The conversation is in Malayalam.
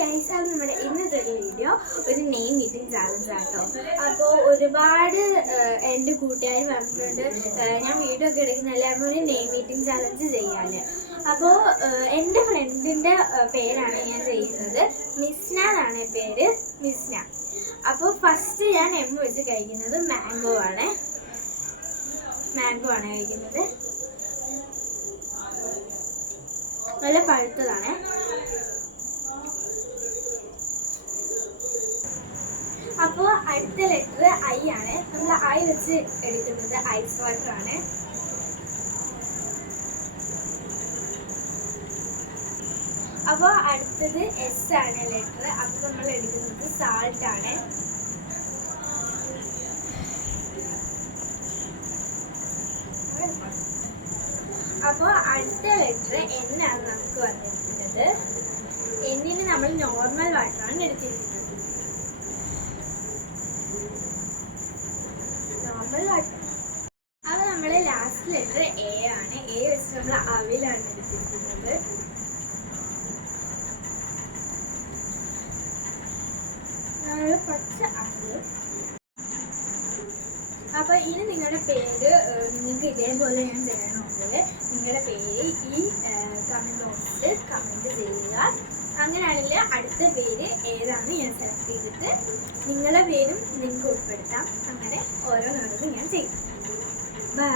ഗൈസ്, ആണ് നമ്മുടെ ഇന്നത്തെ ഒരു വീഡിയോ ഒരു നെയിം മീറ്റിംഗ് ചാലഞ്ച് ആട്ടോ. അപ്പോൾ ഒരുപാട് എൻ്റെ കൂട്ടുകാർ പറഞ്ഞിട്ടുണ്ട് ഞാൻ വീഡിയോ ഒക്കെ എടുക്കുന്നതല്ലേ, അപ്പോൾ ഒരു നെയിം മീറ്റിംഗ് ചാലഞ്ച് ചെയ്യാൻ. അപ്പോൾ എൻ്റെ ഫ്രണ്ടിൻ്റെ പേരാണ് ഞാൻ ചെയ്യുന്നത്. മിസ്ന എന്നാണ് പേര്, മിസ്ന. അപ്പോൾ ഫസ്റ്റ് ഞാൻ വെച്ച് കഴിക്കുന്നത് മാംഗോ ആണ് കഴിക്കുന്നത്. നല്ല പഴുത്തതാണ്. അപ്പോൾ അടുത്ത ലെറ്റർ ഐ ആണ്. നമ്മൾ ഐ വെച്ച് എടുക്കുന്നത് ഐസ് വാട്ടർ ആണ്. അപ്പോൾ അടുത്തത് എസ് ആണ് ലെറ്റർ. അപ്പോൾ നമ്മൾ എടുക്കുന്നത് സാൾട്ട് ആണ്. അപ്പോൾ അടുത്ത ലെറ്റർ എൻ ആണ് നമുക്ക് വന്നിരിക്കുന്നത്. എന്നിന് നമ്മൾ നോർമൽ വാട്ടറാണ് എടുത്തിരിക്കുന്നത്. അപ്പോൾ നമ്മൾ ലാസ്റ്റ് ലെറ്റർ എ ആണ്. എ വെച്ച് നമ്മൾ അവിലാണ് എടുത്തിരിക്കുന്നത്. പച്ച അവിൽ. അപ്പോൾ ഇനി നിങ്ങളുടെ പേര് നിങ്ങൾക്ക് ഇതേപോലെ ഞാൻ ചെയ്യണമെങ്കിൽ നിങ്ങളുടെ പേര് ഈ കമൻറ്റ് ബോക്സിൽ കമൻറ്റ് ചെയ്യുക. അങ്ങനെയാണെങ്കിൽ അടുത്ത പേര് ഏതാണെന്ന് ഞാൻ സെലക്ട് ചെയ്തിട്ട് നിങ്ങളുടെ പേരും നിങ്ങൾക്ക് ഉൾപ്പെടുത്താം. അങ്ങനെ ഓരോന്നോരോന്ന് ഞാൻ ചെയ്യും. ബൈ.